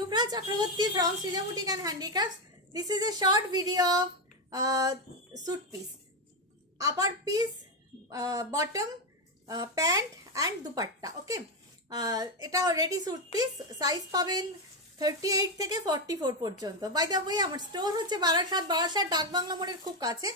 Shubhra Chakraborty from Srija Boutique and Handicrafts. This is a short video of suit piece. Upper piece, bottom, pant and dupatta. Okay. এটা ready sweet piece, size পাবেন 38 থেকে 44 পর্যন্ত। By the way আমার store হচ্ছে বারাসাত ডাকবাংলা মোড়ের খুব কাছে।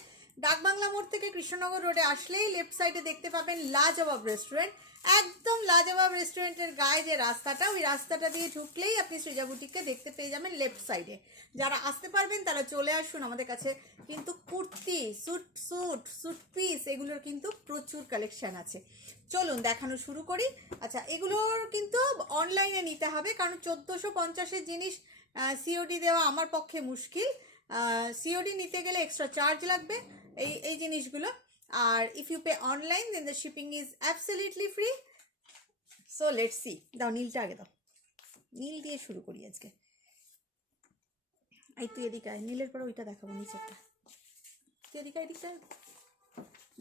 ডাকবাংলা মোড় থেকে কৃষ্ণনগর রোডে আসলেই লেফট সাইডে দেখতে পাবেন লাজবাব রেস্টুরেন্ট। একদম লাজবাব রেস্টুরেন্টের গায়ে যে রাস্তাটা, ওই রাস্তাটা দিয়ে ঢুকলেই আপনি সৃজা বুটিককে দেখতে পেয়ে যাবেন লেফট সাইডে। যারা আসতে পারবেন তারা চলে আসুন আমাদের কাছে। কিন্তু কুর্তি, স্যুট পিস এগুলোর কিন্তু প্রচুর কালেকশন আছে। চলুন দেখানো শুরু করি। আচ্ছা, এগুলোর কিন্তু অনলাইনে নিতে হবে, কারণ 1450-এর জিনিস সিওডি দেওয়া আমার পক্ষে মুশকিল। সিওডি নিতে গেলে এক্সট্রা চার্জ লাগবে এই জিনিসগুলো। আর if you pay online then the shipping is absolutely free. So let's see. দাও নীলটা আগে দাও, নীল দিয়ে শুরু করি আজকে। এই তুই এদিকে আয়, নীলের পরে ওইটা দেখাবো নিচেরটা। তুই এদিকে এদিকটা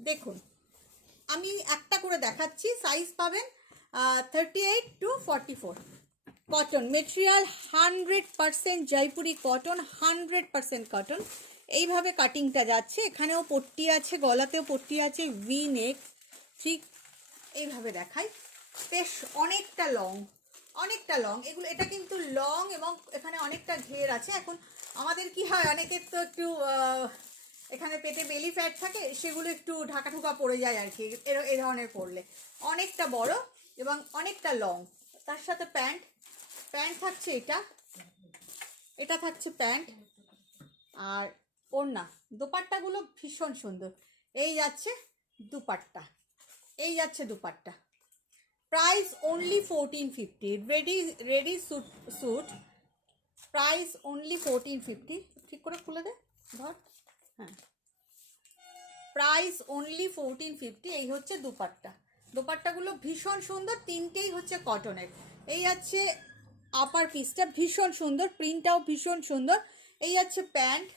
দেখুন, আমি একটা করে দেখাচ্ছি। সাইজ পাবেন 38 to 44। Cotton material, 100% Jaipuri cotton, 100% cotton. এইভাবে কাটিংটা যাচ্ছে, এখানেও পট্টি আছে, গলাতেও পট্টি আছে, ভি নেক, ঠিক এইভাবে দেখাই। বেশ অনেকটা লং এগুলো। এটা কিন্তু লং এবং এখানে অনেকটা ঘের আছে। এখন আমাদের কি হয়, অনেকের তো একটু এখানে পেটে বেলি ফ্যাট থাকে, সেগুলো একটু ঢাকা পড়ে যায় আর কি এই ধরনের পরলে। অনেকটা বড় এবং অনেকটা লং। তার সাথে প্যান্ট থাকছে, এটা থাকছে প্যান্ট আর ওড়না। দোপাট্টাগুলো ভীষণ সুন্দর। এই যাচ্ছে dupatta. Price only 1450। Ready suit price only 1450। ঠিক করে খুলে দে, ধর। হ্যাঁ, প্রাইস অনলি 1450। এই হচ্ছে দোপাট্টাগুলো ভীষণ সুন্দর, তিনটেই হচ্ছে কটনের। এই আছে আপার পিসটা, ভীষণ সুন্দর, প্রিন্টটাও ভীষণ সুন্দর। এই আছে প্যান্ট।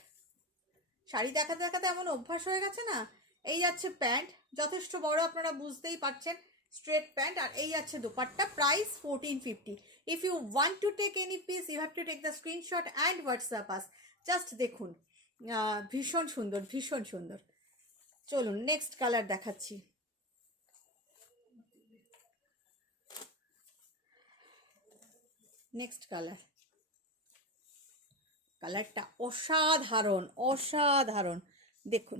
শাড়ি দেখাতে এমন অভ্যাস হয়ে গেছে না। এই যাচ্ছে প্যান্ট, যথেষ্ট বড়, আপনারা বুঝতেই পারছেন, স্ট্রেট প্যান্ট। আর এই আছে dupatta. Price 1450। If you want to take any piece you have to take the screenshot and WhatsApp us. জাস্ট দেখুন, ভীষণ সুন্দর। চলুন নেক্সট কালার দেখাচ্ছি। নেক্সট কালারটা অসাধারণ। দেখুন,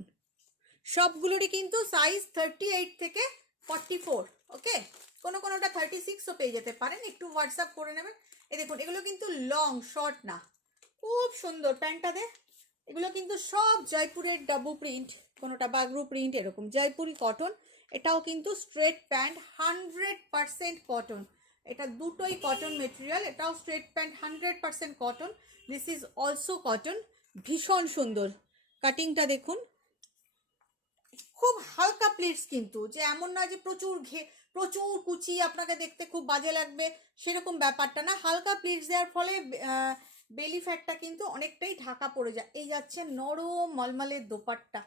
সবগুলোরই কিন্তু সাইজ 38 থেকে 44। ওকে, কোনোটা 36ও পেয়ে যেতে পারেন, একটু হোয়াটসঅ্যাপ করে নেবেন। এই দেখুন, এগুলো কিন্তু লং, শর্ট না, খুব সুন্দর। প্যান্টটা দে। এগুলো কিন্তু সব জয়পুরের ডাবু প্রিন্ট, কোনোটা বাগরু প্রিন্ট, এরকম জয়পুরি কটন। এটাও কিন্তু স্ট্রেট প্যান্ট, 100% কটন। এটা দুটোই কটন মেটেরিয়াল। এটাও straight pant, 100% cotton. This is also cotton. ভীষণ সুন্দর কাটিংটা দেখুন। খুব হালকা প্লিটস, কিন্তু যে এমন না যে প্রচুর কুচি আপনাকে দেখতে খুব বাজে লাগবে, সেরকম ব্যাপারটা না। হালকা প্লিটস দেওয়ার ফলে বেলি ফ্যাটটা কিন্তু অনেকটাই ঢাকা পড়ে যায়। এই যাচ্ছে নরম মলমলের দোপাট্টা,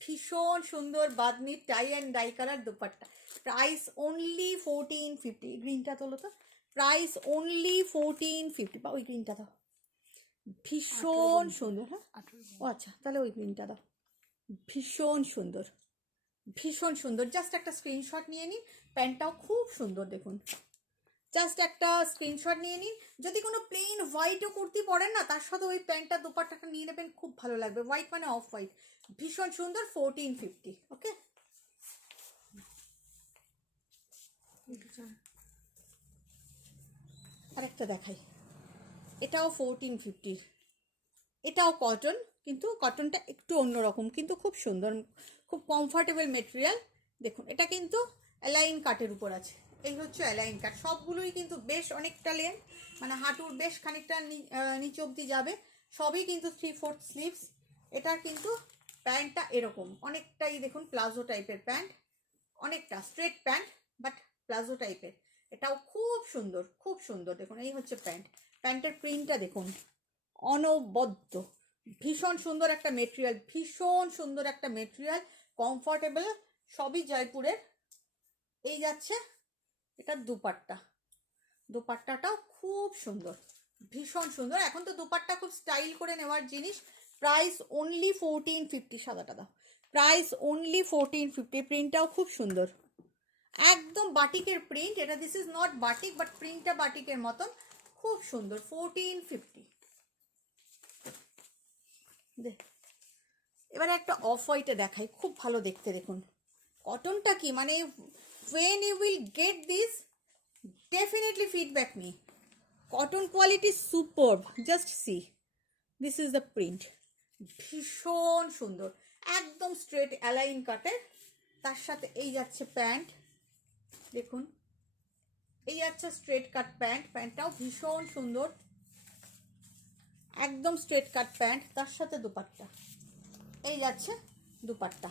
ভীষণ সুন্দর bandhani tie and dye colour dupatta. Price only 1450। গ্রিনটা তোলো তো। Price only 1450। বা ওই গ্রিনটা দাও, ভীষণ সুন্দর। হ্যাঁ, ও আচ্ছা, তাহলে ওই গ্রিনটা দাও। ভীষণ সুন্দর। জাস্ট একটা স্ক্রিনশট নিয়ে নিন। প্যান্টটাও খুব সুন্দর, দেখুন। জাস্ট একটা স্ক্রিনশট নিয়ে নিন। যদি কোনো প্লেন হোয়াইটও কুর্তি পরেন না, তার সাথে ওই প্যান্টটা দোপাট্টাটা নিয়ে নেবেন, খুব ভালো লাগবে। হোয়াইট মানে অফ হোয়াইট, ভীষণ সুন্দর। 1450। ওকে, আরেকটা দেখাই। এটাও 1450। এটাও কটন, কিন্তু কটনটা একটু অন্যরকম, কিন্তু খুব সুন্দর, খুব কমফর্টেবল মেটেরিয়াল। দেখুন, এটা কিন্তু অ্যালাইন কাটের উপর আছে। এই হচ্ছে অ্যালাইন কাট। সবগুলোই কিন্তু বেশ অনেকটা লেন্থ, মানে হাঁটুর বেশ খানিকটা নিচে অবধি যাবে। সবই কিন্তু 3/4 স্লিভস। এটার কিন্তু প্যান্টটা এরকম অনেকটাই, দেখুন, প্লাজো টাইপের প্যান্ট, অনেকটা স্ট্রেট প্যান্ট বাট প্লাজো টাইপের। এটাও খুব সুন্দর। দেখুন, এই হচ্ছে প্যান্টের প্রিন্টটা দেখুন, অনবদ্য। ভীষণ সুন্দর একটা মেটেরিয়াল, কমফর্টেবল, সবই জয়পুরের। এই যাচ্ছে এটার দোপাট্টাটাও খুব সুন্দর, ভীষণ সুন্দর। এখন তো দুপাট্টা খুব স্টাইল করে নেওয়ার জিনিস। প্রাইস অনলি 1450, সাদাটা দাও। Price only 1450। প্রিন্টটাও খুব সুন্দর, একদম বাটিকের প্রিন্ট এটা। This is not batik, but প্রিন্টটা বাটিকের মতন, খুব সুন্দর। 1450। এবারে একটা অফ হোয়াইটে দেখাই, খুব ভালো দেখতে। দেখুন কটনটা কি, মানে when you will get this, definitely feedback me. Cotton quality superb, just see, this is the print, ভীষণ সুন্দর, একদম স্ট্রেট অ্যালাইন কাটের। তার সাথে এই যাচ্ছে প্যান্ট, দেখুন এই যাচ্ছে স্ট্রেট কাট প্যান্ট, প্যান্টটাও ভীষণ সুন্দর, একদম স্ট্রেট কাট প্যান্ট। তার সাথে দুপাট্টা, এই যাচ্ছে দুপাট্টা,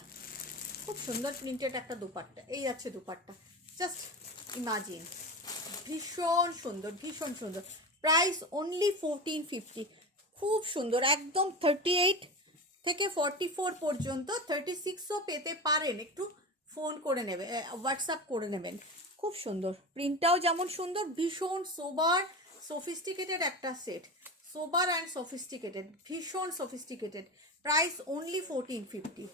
খুব সুন্দর প্রিন্টেড একটা দুপাট্টা, এই যাচ্ছে দুপাট্টা। জাস্ট ইমাজিন, ভীষণ সুন্দর, ভীষণ সুন্দর। Price only 1450। খুব সুন্দর, একদম 38 থেকে 44 পর্যন্ত, 36ও পেতে পারেন, একটু ফোন করে নেবে, হোয়াটসঅ্যাপ করে নেবেন। খুব সুন্দর, প্রিন্টটাও যেমন সুন্দর, ভীষণ সোবার সফিস্টিকেটেড একটা সেট, সোবার অ্যান্ড সফিস্টিকেটেড, ভীষণ সফিস্টিকেটেড। Price only 1450।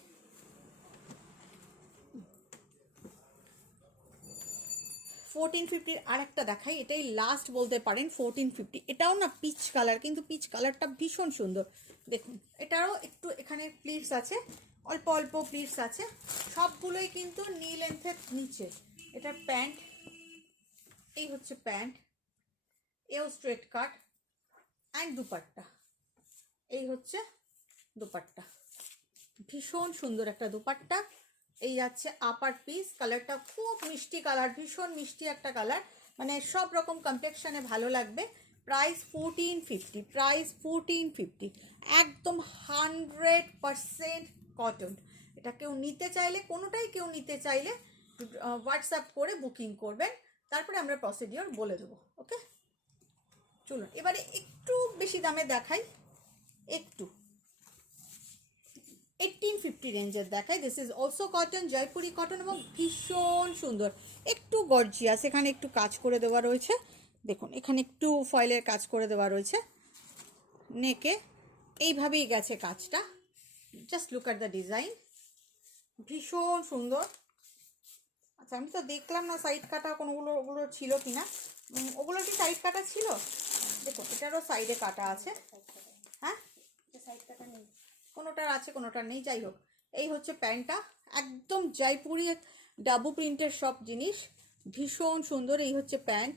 1450 আর একটা দেখাই, এটাই লাস্ট বলতে পারেন। 1450, এটাও না পিচ কালার, কিন্তু পিচ কালারটা ভীষণ সুন্দর। দেখুন এটারও একটু এখানে প্লিটস আছে, অল্প অল্প প্লিটস আছে, সবগুলোই কিন্তু নি লেন্থের নিচে। এটার প্যান্ট, এই হচ্ছে প্যান্ট, এও স্ট্রেট কাট, অ্যান্ড দুপাট্টা, এই হচ্ছে দুপাট্টা, ভীষণ সুন্দর একটা দুপাট্টা। এই যাচ্ছে আপার পিস, কালারটা খুব মিষ্টি কালার, ভীষণ মিষ্টি একটা কালার, মানে সব রকম কমপ্লেক্সনে ভালো লাগবে। প্রাইস 1450, প্রাইস 1450, একদম 100% কটন। এটা কেউ নিতে চাইলে, কোনোটাই কেউ নিতে চাইলে হোয়াটসঅ্যাপ করে বুকিং করবেন, তারপরে আমরা প্রসিডিওর বলে দেবো। ওকে, চলুন এবারে একটু বেশি দামে দেখাই, একটু 1850 রেঞ্জের দেখায়। This is also cotton, Jaipuri cotton, এবং ভীষণ সুন্দর, একটু গর্জিয়াস। এখানে একটু কাজ করে দেওয়া রয়েছে, দেখুন এখানে একটু ফয়েলের কাজ করে দেওয়া রয়েছে নেকে, এইভাবেই গেছে কাজটা। Just look at the design, ভীষণ সুন্দর। আচ্ছা আমি তো দেখলাম না সাইড কাটা কোনোগুলো, ওগুলো ছিল কি না, ওগুলো কি সাইড কাটা ছিল? দেখুন এটারও সাইডে কাটা আছে, হ্যাঁ সাইড কাটা নেই, কোনোটার আছে কোনোটার নেই, যাই হোক। এই হচ্ছে প্যান্টটা, একদম জয়পুরি ডাবু প্রিন্টের সব জিনিস, ভীষণ সুন্দর। এই হচ্ছে প্যান্ট,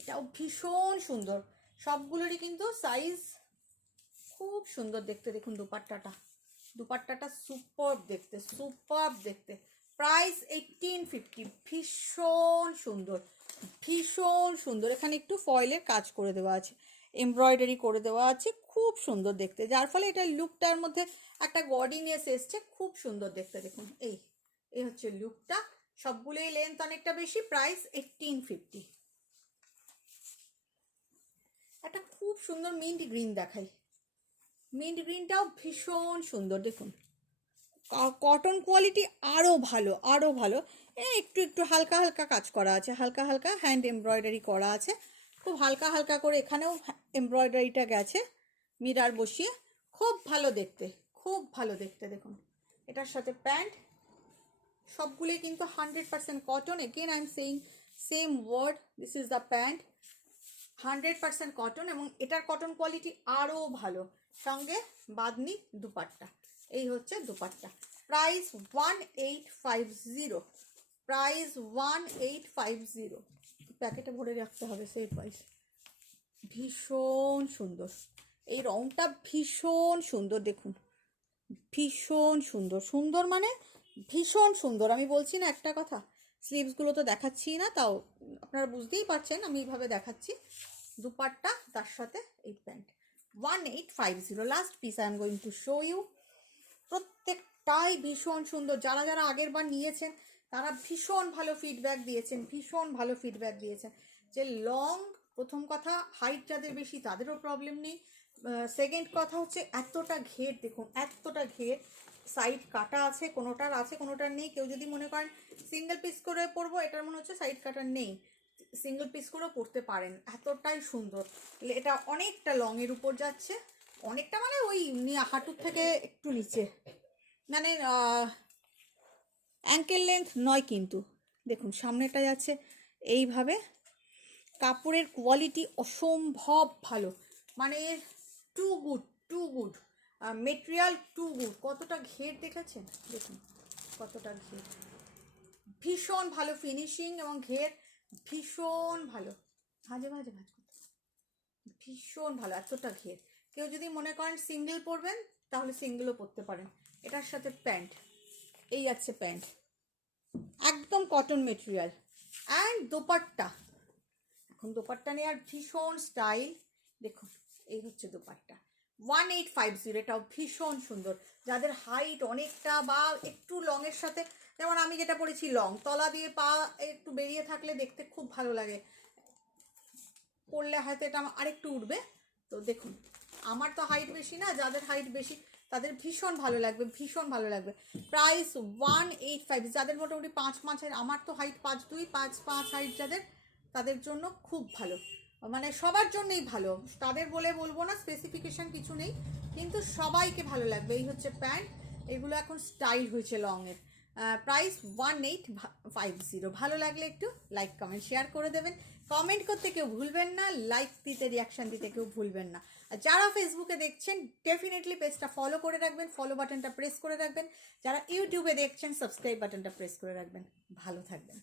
এটাও ভীষণ সুন্দর, সবগুলোরই কিন্তু সাইজ খুব সুন্দর দেখতে। দেখুন দুপাট্টাটা, দুপাট্টাটা সুপারব দেখতে, সুপারব দেখতে। প্রাইস 1850, ভীষণ সুন্দর, ভীষণ সুন্দর। এখানে একটু ফয়েলের কাজ করে দেওয়া আছে, এমব্রয়ডারি করে দেওয়া আছে, খুব সুন্দর দেখতে, যার ফলে এটা লুকটার মধ্যে একটা গর্ডিনেস এসছে, খুব সুন্দর দেখতে। দেখুন এই এই হচ্ছে লুকটা, সবগুলোই লেন্থ অনেকটা বেশি। প্রাইস 1850। একটা খুব সুন্দর মিন্ট গ্রিন দেখাই, মিন্ট গ্রিনটাও ভীষণ সুন্দর। দেখুন কটন কোয়ালিটি আরও ভালো, আরও ভালো। একটু একটু হালকা হালকা কাজ করা আছে, হালকা হালকা হ্যান্ড এমব্রয়ডারি করা আছে, খুব হালকা হালকা করে এখানেও এমব্রয়ডারিটা গেছে মিরার বসিয়ে, খুব ভালো দেখতে, খুব ভালো দেখতে। দেখুন এটার সাথে প্যান্ট, সবগুলোই কিন্তু 100% cotton. Again I am saying same word, this is the pant, 100% cotton, এবং এটার কটন কোয়ালিটি আরও ভালো, সঙ্গে বাঁধনি দুপাট্টা, এই হচ্ছে দুপাট্টা। প্রাইস 1850, প্রাইস 1850, প্যাকেটে ভরে রাখতে হবে সেই প্রাইস। ভীষণ সুন্দর, এই রংটা ভীষণ সুন্দর, দেখুন ভীষণ সুন্দর, সুন্দর মানে ভীষণ সুন্দর। আমি বলছি না একটা কথা, স্লিভসগুলো তো দেখাচ্ছি না, তাও আপনারা বুঝতেই পারছেন আমি এইভাবে দেখাচ্ছি। দুপাট্টা তার সাথে এই pant, 1850। Last piece I am going to show you. প্রত্যেকটাই ভীষণ সুন্দর, যারা যারা আগের বার নিয়েছেন তারা ভীষণ ভালো ফিডব্যাক দিয়েছেন, ভীষণ ভালো ফিডব্যাক দিয়েছেন। যে লং, প্রথম কথা হাইট যাদের বেশি তাদেরও প্রবলেম নেই, সেকেন্ড কথা হচ্ছে এতটা ঘের, দেখুন এতটা ঘের, সাইড কাটা আছে, কোনোটার আছে কোনোটার নেই। কেউ যদি মনে করেন সিঙ্গেল পিস করে পরবো, এটার মনে হচ্ছে সাইড কাটা নেই, সিঙ্গেল পিস করেও পরতে পারেন, এতটাই সুন্দর। এটা অনেকটা লংয়ের উপর যাচ্ছে, অনেকটা মানে ওই হাঁটুর থেকে একটু নিচে, মানে অ্যাঙ্কেল লেন্থ নয় কিন্তু। দেখুন সামনেটা যাচ্ছে এইভাবে। কাপড়ের কোয়ালিটি অসম্ভব ভালো, মানে too good, too good material, too good. কতটা ঘের দেখেছেন, দেখুন কতটা ঘের, ভীষণ ভালো ফিনিশিং এবং ঘের ভীষণ ভালো, ভাজে ভাজে ভাজ করতে ভীষণ ভালো, এতটা ঘের। কেউ যদি মনে করেন সিঙ্গেল পরবেন তাহলে সিঙ্গেলও পরতে পারেন। এটার সাথে প্যান্ট, এই যাচ্ছে প্যান্ট, একদম কটন মেটেরিয়াল। অ্যান্ড দোপাট্টা, এখন দোপাট্টা নেওয়ার ভীষণ স্টাইল। দেখুন এই হচ্ছে দোপাট্টা 1850, এটাও ভীষণ সুন্দর। যাদের হাইট অনেকটা বা একটু লংয়ের সাথে, যেমন আমি যেটা পরেছি লং, তলা দিয়ে পা একটু বেরিয়ে থাকলে দেখতে খুব ভালো লাগে, পরলে হয়তো এটা আমার আরেকটু উঠবে। তো দেখুন আমার তো হাইট বেশি না, যাদের হাইট বেশি তাদের ভীষণ ভালো লাগবে, ভীষণ ভালো লাগবে। প্রাইস 185, যাদের মোটামুটি 5'5", আমার তো হাইট 5'2", 5'5" হাইট যাদের, তাদের জন্য খুব ভালো, মানে সবার জন্যই ভালো, তাদের বলে বলবো না, স্পেসিফিকেশন কিছু নেই, কিন্তু সবাইকে ভালো লাগবে। এই হচ্ছে প্যান্ট, এগুলো এখন স্টাইল হয়েছে লংয়ের। প্রাইস 1850। ভালো লাগলে একটু লাইক কমেন্ট শেয়ার করে দেবেন, কমেন্ট করতে কেউ ভুলবেন না, লাইক দিতে রিয়াকশান দিতে কেউ ভুলবেন না। আর যারা ফেসবুকে দেখছেন ডেফিনেটলি পেজটা ফলো করে রাখবেন, ফলো বাটনটা প্রেস করে রাখবেন। যারা ইউটিউবে দেখছেন সাবস্ক্রাইব বাটনটা প্রেস করে রাখবেন। ভালো থাকবেন।